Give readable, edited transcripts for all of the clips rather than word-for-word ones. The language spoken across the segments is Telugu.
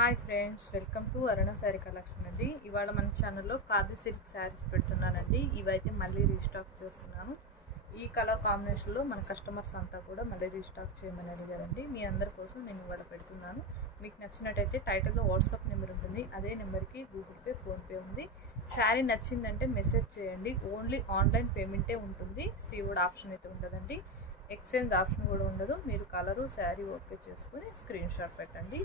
Hi friends, welcome to Aruna sari collection అండి. ఇవాళ మన ఛానల్లో ఖాదీ సిల్క్ శారీస్ పెడుతున్నానండి. ఇవైతే మళ్ళీ రీస్టాక్ చేస్తున్నాను. ఈ కలర్ కాంబినేషన్లో మన కస్టమర్స్ అంతా కూడా మళ్ళీ రీస్టాక్ చేయమని అడిగారండి. మీ అందరి కోసం నేను ఇవాళ పెడుతున్నాను. మీకు నచ్చినట్టయితే టైటిల్లో వాట్సాప్ నెంబర్ ఉంటుంది. అదే నెంబర్కి గూగుల్ పే, ఫోన్పే ఉంది. శారీ నచ్చిందంటే మెసేజ్ చేయండి. ఓన్లీ ఆన్లైన్ పేమెంటే ఉంటుంది. సీవుడ్ ఆప్షన్ అయితే ఉండదండి. ఎక్స్చేంజ్ ఆప్షన్ కూడా ఉండదు. మీరు కలరు శారీ ఓకే చేసుకుని స్క్రీన్ షాట్ పెట్టండి.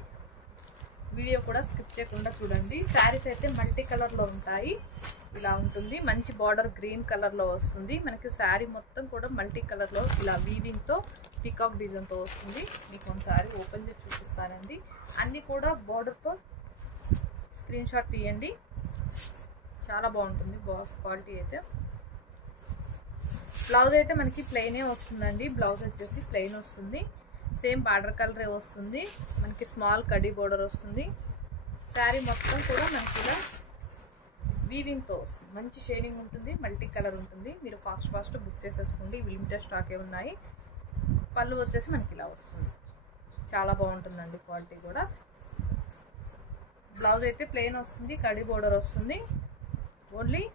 వీడియో కూడా స్కిప్ చేయకుండా చూడండి. శారీస్ అయితే మల్టీ కలర్లో ఉంటాయి. ఇలా ఉంటుంది. మంచి బార్డర్ గ్రీన్ కలర్లో వస్తుంది. మనకి శారీ మొత్తం కూడా మల్టీ కలర్లో ఇలా వీవింగ్తో పీకాక్ డిజైన్తో వస్తుంది. మీకు ఒక శారీ ఓపెన్ చేసి చూపిస్తానండి. అన్నీ కూడా బార్డర్తో స్క్రీన్ షాట్ తీయండి. చాలా బాగుంటుంది క్వాలిటీ అయితే. బ్లౌజ్ అయితే మనకి ప్లెయినే వస్తుందండి. బ్లౌజ్ వచ్చేసి ప్లెయిన్ వస్తుంది. సేమ్ బార్డర్ కలరే వస్తుంది. మనకి స్మాల్ కడీ బోర్డర్ వస్తుంది. శారీ మొత్తం కూడా మనకి ఇలా వీవింగ్తో వస్తుంది. మంచి షేడింగ్ ఉంటుంది. మల్టీ కలర్ ఉంటుంది. మీరు ఫాస్ట్ బుక్ చేసేసుకోండి. లిమిటెడ్ స్టాకే ఉన్నాయి. పళ్ళు వచ్చేసి మనకి ఇలా వస్తుంది. చాలా బాగుంటుందండి క్వాలిటీ కూడా. బ్లౌజ్ అయితే ప్లెయిన్ వస్తుంది. కడీ బోర్డర్ వస్తుంది. ఓన్లీ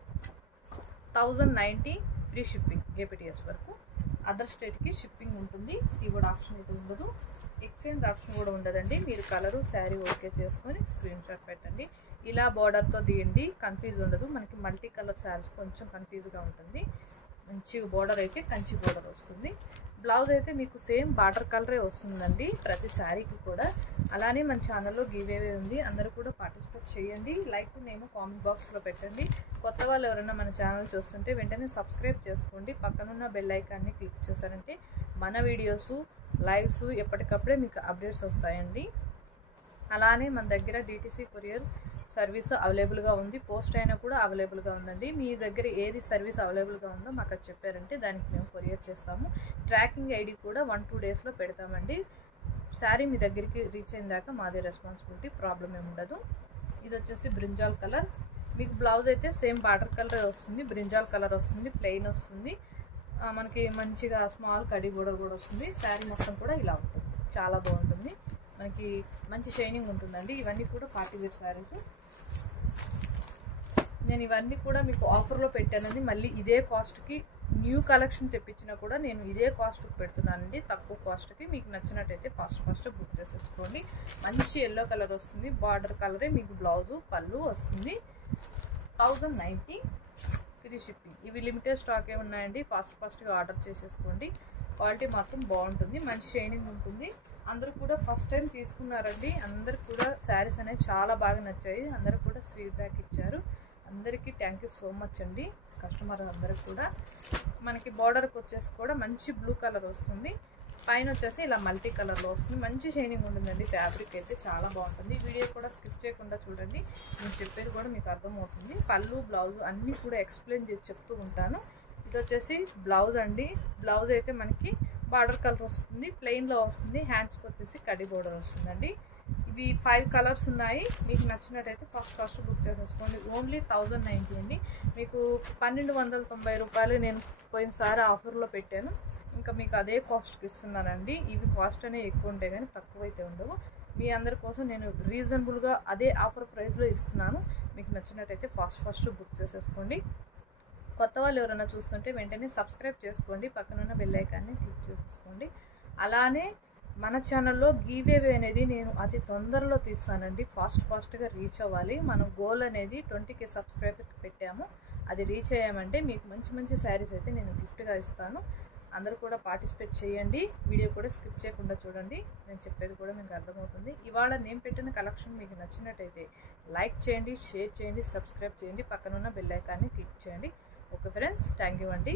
1090 ఫ్రీ షిప్పింగ్ ఏపీటీఎస్ వరకు. అదర్ స్టేట్కి షిప్పింగ్ ఉంటుంది. సీవుడ్ ఆప్షన్ అయితే ఉండదు. ఎక్స్చేంజ్ ఆప్షన్ కూడా ఉండదండి. మీరు కలరు శారీ ఓకే చేసుకొని స్క్రీన్ షాట్ పెట్టండి. ఇలా బార్డర్తో తీయండి. కన్ఫ్యూజ్ ఉండదు. మనకి మల్టీ కలర్ శారీస్ కొంచెం కన్ఫ్యూజ్గా ఉంటుంది. మంచి బార్డర్ అయితే కంచి బార్డర్ వస్తుంది. బ్లౌజ్ అయితే మీకు సేమ్ బార్డర్ కలరే వస్తుందండి ప్రతి శారీకి కూడా. అలానే మన ఛానల్లో గివేవే ఉంది. అందరూ కూడా పార్టిసిపేట్ చేయండి. లైక్ నేమ్ కామెంట్ బాక్స్లో పెట్టండి. కొత్త వాళ్ళు ఎవరైనా మన ఛానల్ చూస్తుంటే వెంటనే సబ్స్క్రైబ్ చేసుకోండి. పక్కనున్న బెల్ ఐకాన్ని క్లిక్ చేశారంటే మన వీడియోస్ లైవ్స్ ఎప్పటికప్పుడే మీకు అప్డేట్స్ వస్తాయండి. అలానే మన దగ్గర డిటిసి కొరియర్ సర్వీస్ అవైలబుల్గా ఉంది. పోస్ట్ అయినా కూడా అవైలబుల్గా ఉందండి. మీ దగ్గర ఏది సర్వీస్ అవైలబుల్గా ఉందో మాకు అది చెప్పారంటే దానికి మేము కొరియర్ చేస్తాము. ట్రాకింగ్ ఐడి కూడా 1-2 డేస్లో పెడతామండి. శారీ మీ దగ్గరికి రీచ్ అయిన దాకా మాదే రెస్పాన్సిబిలిటీ. ప్రాబ్లం ఏమి ఉండదు. ఇది వచ్చేసి బ్రింజాల్ కలర్. మీకు బ్లౌజ్ అయితే సేమ్ బార్డర్ కలర్ వస్తుంది. బ్రింజాల్ కలర్ వస్తుంది. ప్లెయిన్ వస్తుంది. మనకి మంచిగా స్మాల్ కడీ బోర్డర్ కూడా వస్తుంది. శారీ మొత్తం కూడా ఇలా ఉంటుంది. చాలా బాగుంటుంది. మనకి మంచి షైనింగ్ ఉంటుందండి. ఇవన్నీ కూడా పార్టీ వేర్ శారీస్. నేను ఇవన్నీ కూడా మీకు ఆఫర్లో పెట్టానండి. మళ్ళీ ఇదే కాస్ట్కి న్యూ కలెక్షన్ తెప్పించినా కూడా నేను ఇదే కాస్ట్కి పెడుతున్నానండి. తక్కువ కాస్ట్కి. మీకు నచ్చినట్టయితే ఫాస్ట్ బుక్ చేసేసుకోండి. మంచి ఎల్లో కలర్ వస్తుంది. బార్డర్ కలరే మీకు బ్లౌజు పళ్ళు వస్తుంది. 1090 ఫ్రీ షిప్పింగ్. ఇవి లిమిటెడ్ స్టాకే ఉన్నాయండి. ఫాస్ట్గా ఆర్డర్ చేసేసుకోండి. క్వాలిటీ మాత్రం బాగుంటుంది. మంచి షైనింగ్ ఉంటుంది. అందరూ కూడా ఫస్ట్ టైం తీసుకున్నారండి. అందరికి కూడా శారీస్ అనేవి చాలా బాగా నచ్చాయి. అందరూ కూడా ఫీడ్బ్యాక్ ఇచ్చారు. అందరికీ థ్యాంక్ యూ సో మచ్ అండి. కస్టమర్ అందరికి కూడా. మనకి బార్డర్కి వచ్చేసి కూడా మంచి బ్లూ కలర్ వస్తుంది. పైన వచ్చేసి ఇలా మల్టీ కలర్లో వస్తుంది. మంచి షైనింగ్ ఉంటుందండి. ఫ్యాబ్రిక్ అయితే చాలా బాగుంటుంది. వీడియో కూడా స్కిప్ చేయకుండా చూడండి. నేను చెప్పేది కూడా మీకు అర్థమవుతుంది. పళ్ళు బ్లౌజ్ అన్నీ కూడా ఎక్స్ప్లెయిన్ చేసి చెప్తూ ఉంటాను. ఇది వచ్చేసి బ్లౌజ్ అండి. బ్లౌజ్ అయితే మనకి బార్డర్ కలర్ వస్తుంది. ప్లెయిన్లో వస్తుంది. హ్యాండ్స్కి వచ్చేసి కడీ బోర్డర్ వస్తుందండి. ఇవి 5 కలర్స్ ఉన్నాయి. మీకు నచ్చినట్టయితే ఫాస్ట్ బుక్ చేసేసుకోండి. ఓన్లీ 1090 అండి. మీకు 1290 రూపాయలు నేను పోయినసారి ఆఫర్లో పెట్టాను. ఇంకా మీకు అదే కాస్ట్కి ఇస్తున్నానండి. ఇవి కాస్ట్ అనేవి ఎక్కువ ఉంటాయి కానీ తక్కువ అయితే ఉండవు. మీ అందరి కోసం నేను రీజనబుల్గా అదే ఆఫర్ ప్రైస్లో ఇస్తున్నాను. మీకు నచ్చినట్టయితే ఫాస్ట్ బుక్ చేసేసుకోండి. కొత్త వాళ్ళు ఎవరైనా చూస్తుంటే వెంటనే సబ్స్క్రైబ్ చేసుకోండి. పక్కనున్న బెల్ ఐకాన్ని క్లిక్ చేసేసుకోండి. అలానే మన ఛానల్లో గివేవే అనేది నేను అతి తొందరలో తీస్తానండి. ఫాస్ట్గా రీచ్ అవ్వాలి. మనం గోల్ అనేది 20K సబ్స్క్రైబర్ పెట్టాము. అది రీచ్ అయ్యామంటే మీకు మంచి శారీస్ అయితే నేను గిఫ్ట్గా ఇస్తాను. అందరూ కూడా పార్టిసిపేట్ చేయండి. వీడియో కూడా స్కిప్ చేయకుండా చూడండి. నేను చెప్పేది కూడా మీకు అర్థమవుతుంది. ఇవాళ నేను పెట్టిన కలెక్షన్ మీకు నచ్చినట్టయితే లైక్ చేయండి, షేర్ చేయండి, సబ్స్క్రైబ్ చేయండి. పక్కనున్న బెల్ ఐకాన్ని క్లిక్ చేయండి. ఓకే ఫ్రెండ్స్, థ్యాంక్ యూ అండి.